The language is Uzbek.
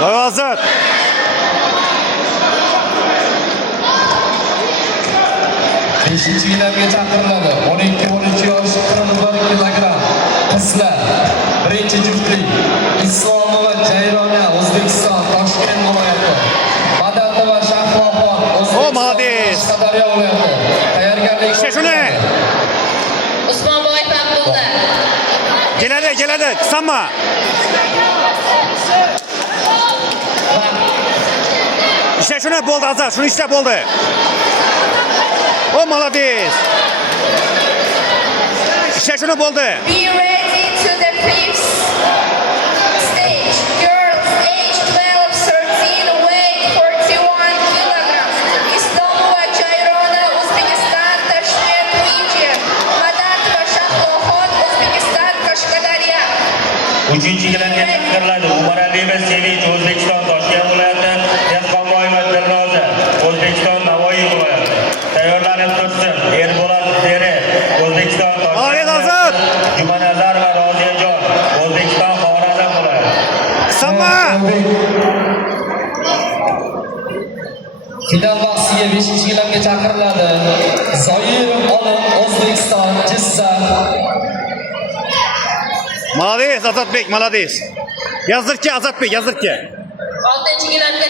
Azat. Beshinchi gilamga chaqiriladi. 12-13 yosh 41 kilogramm. Qizlar. Birinchi juftlik Islomova Jayrona, O'zbekiston, Toshkent viloyati. Madalova Shahroxon, O'zbekiston, Qashqadaryo viloyati. Tayyorgarlik. İşte şunu. Usmonboyev Abdulla. Keladi. Kısanma. İşte şunu buldu Azat. Şunu işte buldu. O malades. İşte şunu buldu. Be ready to the fifth stage. Girls age 12-13, weight 41 kilograms. Islomova Jayrona, O'zbekiston, Toshkent, India. Madalova Shahroxon, O'zbekiston, Qashqadaryo. 3-chi gilamga chaqiriladi. Umar Aliyev Sevinch, O'zbekiston, Toshkent viloyati. Yazqonboyeva Dilnoza, O'zbekiston, Navoiy viloyati. Tayyorlanib tursin. Erbolat Dere, O'zbekiston, Toshkent. Jumanazar va Roziyajon, O'zbekiston, Xorazm viloyati. Kısanma. Final bahsiga 5-chi gilamga chaqiriladi. Zoirov Olim, O'zbekiston, Jizzax. Malades Azatbek, malades. Yazdır ki Azatbek, yazdır ki. 6-gilamga